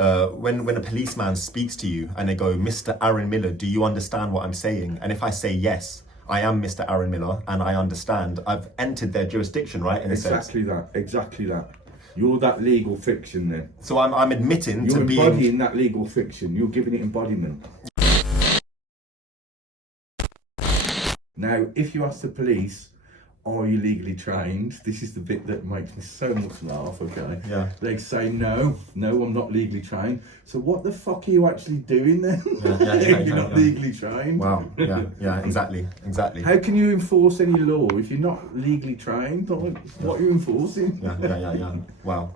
When a policeman speaks to you and they go, Mr. Aaron Miller, do you understand what I'm saying? And if I say yes, I am Mr. Aaron Miller and I understand, I've entered their jurisdiction, right? In a sense. Exactly that. You're that legal fiction then. So I'm admitting You're to being... You're embodying that legal fiction. You're giving it embodiment. Now, if you ask the police, are you legally trained? This is the bit that makes me so much laugh, okay? Yeah. They say, no, I'm not legally trained. So what the fuck are you actually doing then? If you're not legally trained? Wow, yeah, exactly. How can you enforce any law if you're not legally trained? What are you enforcing? Yeah. Wow.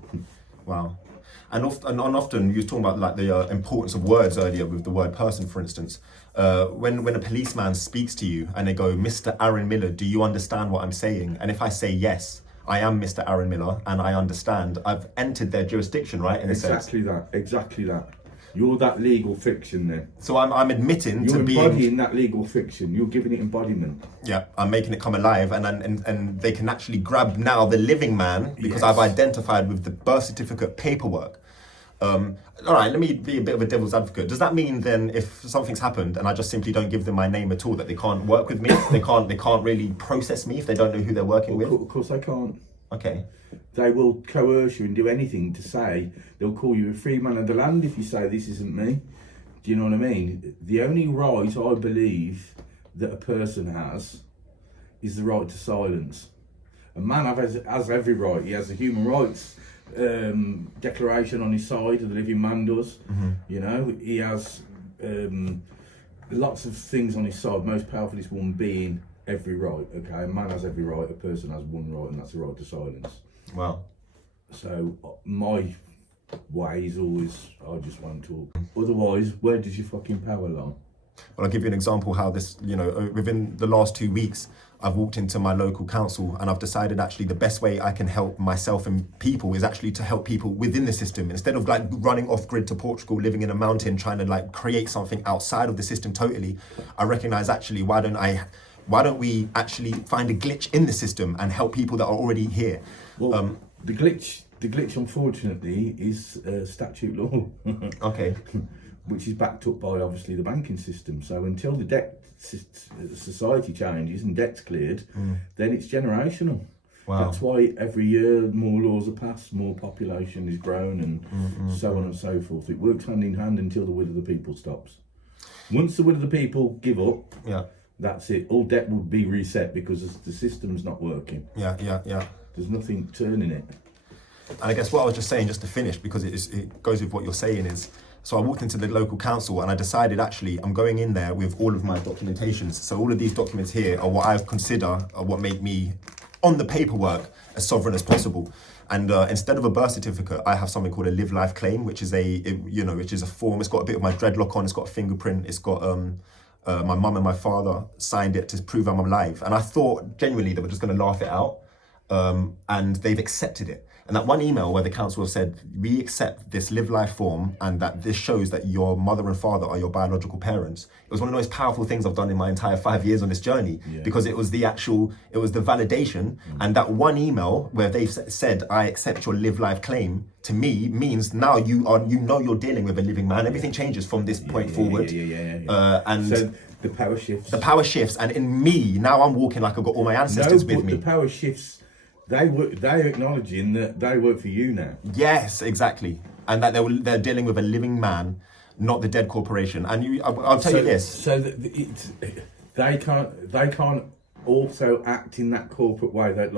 And often you were talking about like the importance of words earlier with the word person, for instance. When a policeman speaks to you and they go, Mr. Aaron Miller, do you understand what I'm saying? And if I say yes, I am Mr. Aaron Miller and I understand, I've entered their jurisdiction, right? In a sense. Exactly that. You're that legal fiction then. So I'm admitting to being... You're embodying that legal fiction. You're giving it embodiment. Yeah, I'm making it come alive, and they can actually grab now the living man because I've identified with the birth certificate paperwork. All right, let me be a bit of a devil's advocate. Does that mean then if something's happened and I just simply don't give them my name at all, that they can't work with me? They can't really process me if they don't know who they're working with? Of course they can't. Okay. They will coerce you and do anything to say, they'll call you a free man of the land if you say this isn't me. Do you know what I mean? The only right I believe that a person has is the right to silence. A man has every right. He has the human rights declaration on his side, the living man does. You know, he has lots of things on his side, most powerfulest one being every right. Okay, a man has every right, a person has one right, and that's the right to silence. Wow. So my way is always, I just won't talk. Otherwise, where does your fucking power lie? Well, I'll give you an example how this, within the last 2 weeks, I've walked into my local council and I've decided actually the best way I can help myself and people is actually to help people within the system. Instead of like running off grid to Portugal, living in a mountain, trying to like create something outside of the system totally, I recognize actually, why don't we actually find a glitch in the system and help people that are already here? Well, the glitch unfortunately is statute law. Okay. Which is backed up by obviously the banking system. So until the debt society changes and debt's cleared, then it's generational. Wow. That's why every year more laws are passed, more population is grown, and so on and so forth. It works hand in hand until the will of the people stops. Once the will of the people give up, that's it. All debt would be reset because the system's not working. Yeah. There's nothing turning it. And I guess what I was just saying, just to finish, because it goes with what you're saying, is, so I walked into the local council and I decided actually I'm going in there with all of my documentations. So all of these documents here are what I consider are what make me, on the paperwork, as sovereign as possible. And instead of a birth certificate, I have something called a live life claim, which is which is a form. It's got a bit of my dreadlock on. It's got a fingerprint. It's got my mum and my father signed it to prove I'm alive. And I thought genuinely they were just going to laugh it out, and they've accepted it. And that one email where the council said, we accept this live life form and that this shows that your mother and father are your biological parents. It was one of the most powerful things I've done in my entire 5 years on this journey, because it was the validation. And that one email where they said, I accept your live life claim, to me means now you're dealing with a living man. Everything changes from this point forward. And so the power shifts. The power shifts. And in me, now I'm walking like I've got all my ancestors with me. The power shifts. They're acknowledging that they work for you now. Yes, exactly, and that they're dealing with a living man, not the dead corporation. And I'll tell you this. So they can't also act in that corporate way. They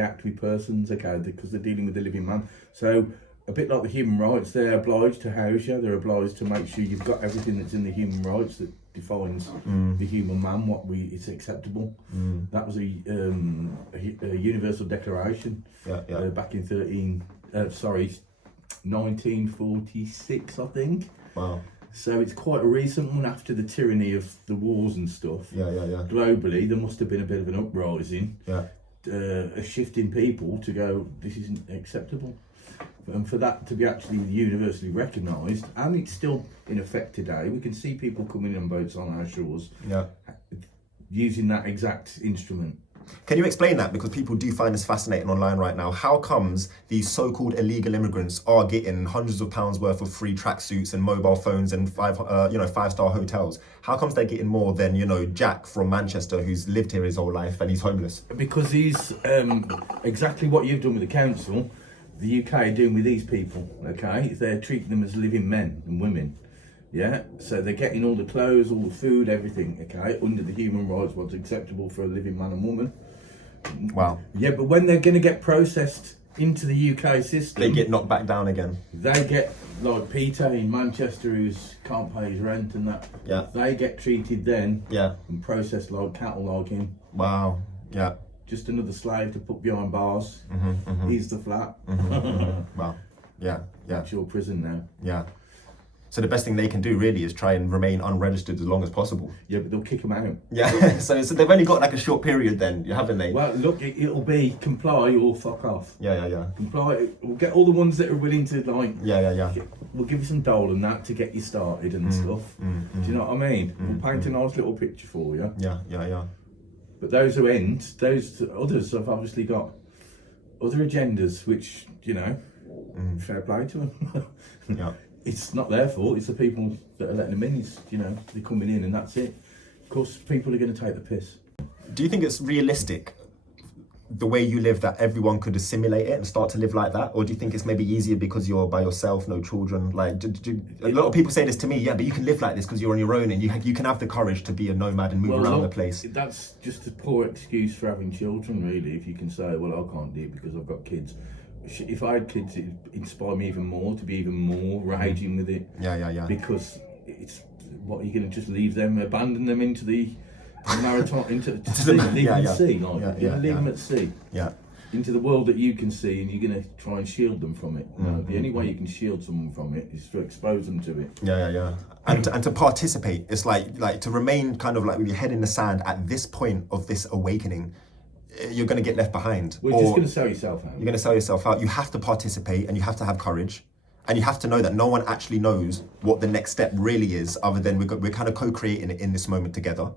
act with persons, okay, because they're dealing with a living man. So a bit like the human rights, they're obliged to house you. They're obliged to make sure you've got everything that's in the human rights that defines the human man, it's acceptable. That was a universal declaration back in 1946, I think. Wow. So it's quite a recent one after the tyranny of the wars and stuff. Globally, there must have been a bit of an uprising, a shift in people to go, this isn't acceptable. And for that to be actually universally recognised, and it's still in effect today, we can see people coming on boats on our shores using that exact instrument. Can you explain that? Because people do find this fascinating online right now. How comes these so-called illegal immigrants are getting hundreds of pounds worth of free tracksuits and mobile phones and five-star hotels? How comes they're getting more than, Jack from Manchester, who's lived here his whole life and he's homeless? Because he's exactly what you've done with the council, the UK are doing with these people, okay? They're treating them as living men and women, yeah? So they're getting all the clothes, all the food, everything, okay? Under the human rights, what's acceptable for a living man and woman. Wow. Yeah, but when they're going to get processed into the UK system... They get knocked back down again. They get, like Peter in Manchester, who can't pay his rent and that. Yeah. They get treated then Yeah. and processed like cattle like him. Wow. Yeah. Just another slave to put behind bars. He's the flat. Wow. Yeah. Yeah. It's your prison now. Yeah. So the best thing they can do really is try and remain unregistered as long as possible. Yeah, but they'll kick them out. Yeah. so they've only got like a short period then, haven't they? Well, look, it'll be comply or fuck off. Yeah. Comply. We'll get all the ones that are willing to like. Yeah. We'll give you some dole and that to get you started and stuff. Do you know what I mean? We'll paint a nice little picture for you. Yeah. But those who end, those others have obviously got other agendas, which, fair play to them. Yeah. It's not their fault, it's the people that are letting them in. It's, they're coming in and that's it. Of course, people are going to take the piss. Do you think it's realistic, the way you live, that everyone could assimilate it and start to live like that? Or do you think it's maybe easier because you're by yourself, no children? Like, a lot of people say this to me, yeah, but you can live like this because you're on your own and you can have the courage to be a nomad and move around the place. That's just a poor excuse for having children, really, if you can say, well, I can't do it because I've got kids. If I had kids, it'd inspire me even more to be even more raging with it. Yeah. Because it's, what, you're going to just leave them, abandon them into the maritime, into sea, leave them at sea, like, leave them at sea. Yeah. Into the world that you can see, and you're going to try and shield them from it. The only way you can shield someone from it is to expose them to it. Yeah. And to participate, it's like to remain kind of like with your head in the sand at this point of this awakening, you're going to get left behind. Well, you're just going to sell yourself out. You're going to sell yourself out. You have to participate and you have to have courage. And you have to know that no one actually knows what the next step really is, other than we're kind of co-creating it in this moment together,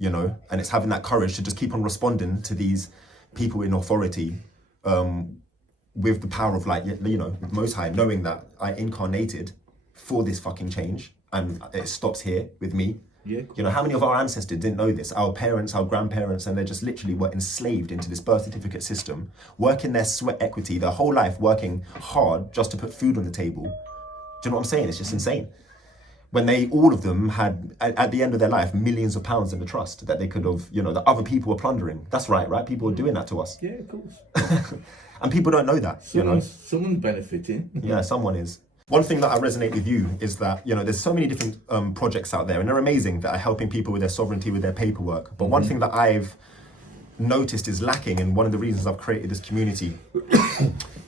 and it's having that courage to just keep on responding to these people in authority with the power of with Most High, knowing that I incarnated for this fucking change and it stops here with me. Yeah, cool. How many of our ancestors didn't know this? Our parents, our grandparents, and they just literally were enslaved into this birth certificate system, working their sweat equity, their whole life working hard just to put food on the table. Do you know what I'm saying? It's just insane. When all of them had, at the end of their life, millions of pounds in the trust that they could have, that other people were plundering. That's right? People were doing that to us. Yeah, of course. And people don't know that, Someone's benefiting. Yeah, someone is. One thing that I resonate with you is that, there's so many different projects out there and they're amazing that are helping people with their sovereignty, with their paperwork. But one thing that I've noticed is lacking, and one of the reasons I've created this community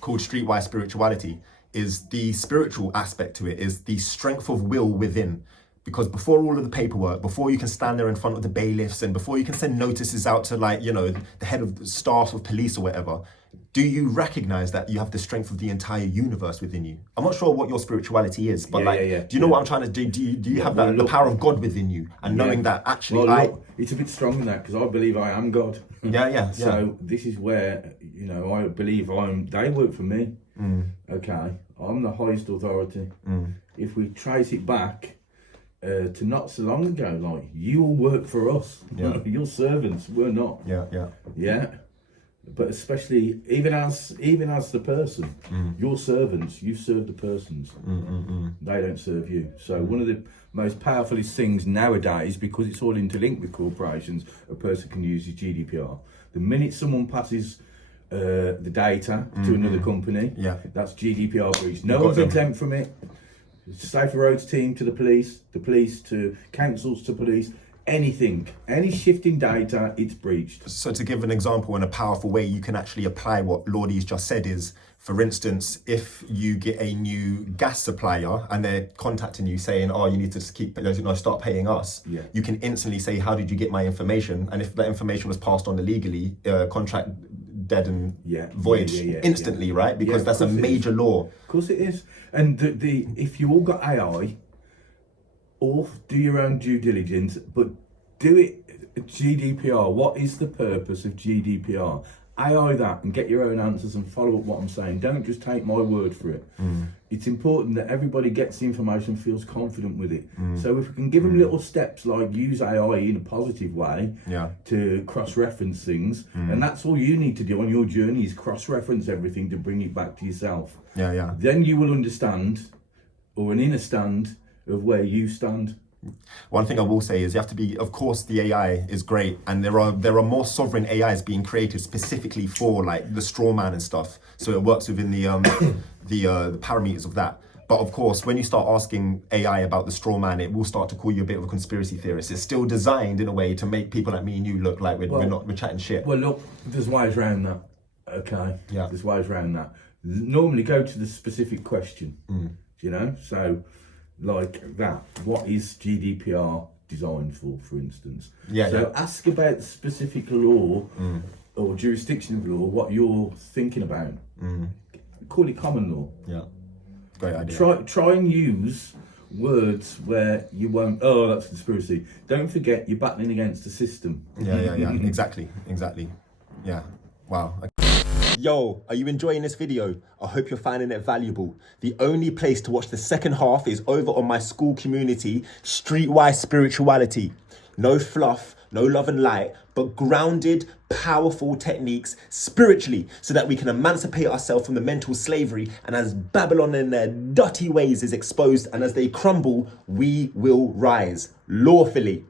called Streetwise Spirituality, is the spiritual aspect to it, is the strength of will within. Because before all of the paperwork, before you can stand there in front of the bailiffs and before you can send notices out to the head of the staff of police or whatever, do you recognize that you have the strength of the entire universe within you? I'm not sure what your spirituality is, but do you know what I'm trying to do? Do you have the power of God within you and knowing that actually it's a bit strong in that because I believe I am God. Yeah. So this is where, I believe they work for me. Okay. I'm the highest authority. If we trace it back to not so long ago, you all work for us. You're servants, we're not. Yeah. But especially even as the person, you're servants. You serve the persons. They don't serve you. So one of the most powerfulest things nowadays, because it's all interlinked with corporations, a person can use is GDPR. The minute someone passes the data to another company, that's GDPR breach. No one's exempt from it. Safer Roads team to the police to councils to police. Anything, any shift in data, it's breached. So to give an example in a powerful way, you can actually apply what Lordy's just said is, for instance, if you get a new gas supplier and they're contacting you saying, oh, you need to start paying us, you can instantly say, how did you get my information? And if that information was passed on illegally, contract dead and void instantly, right? Because that's a major law. Of course it is. And if you all got AI, or do your own due diligence, but Do it. GDPR. What is the purpose of GDPR? AI that and get your own answers and follow up what I'm saying. Don't just take my word for it. It's important that everybody gets the information, feels confident with it. So if we can give them little steps like use AI in a positive way to cross-reference things, and that's all you need to do on your journey is cross-reference everything to bring it back to yourself. Then you will understand, or an inner stand of where you stand. One thing I will say is you have to be, of course, the AI is great, and there are more sovereign AIs being created specifically for like the straw man and stuff. So it works within the parameters of that. But of course, when you start asking AI about the straw man, it will start to call you a bit of a conspiracy theorist. It's still designed in a way to make people like me and you look like we're chatting shit. Well, look, there's ways around that. Okay. Yeah. There's ways around that. Normally, go to the specific question. You know, so. Like that, what is GDPR designed for instance? So ask about the specific law or jurisdiction of law, what you're thinking about. Call it common law. Yeah, great idea. Try and use words where you won't, oh, that's conspiracy. Don't forget you're battling against the system. Yeah, exactly. Yeah, wow. Yo, are you enjoying this video? I hope you're finding it valuable. The only place to watch the second half is over on my SKOOL community, Streetwise Spirituality. No fluff, no love and light, but grounded, powerful techniques spiritually so that we can emancipate ourselves from the mental slavery, and as Babylon and their dirty ways is exposed and as they crumble, we will rise lawfully.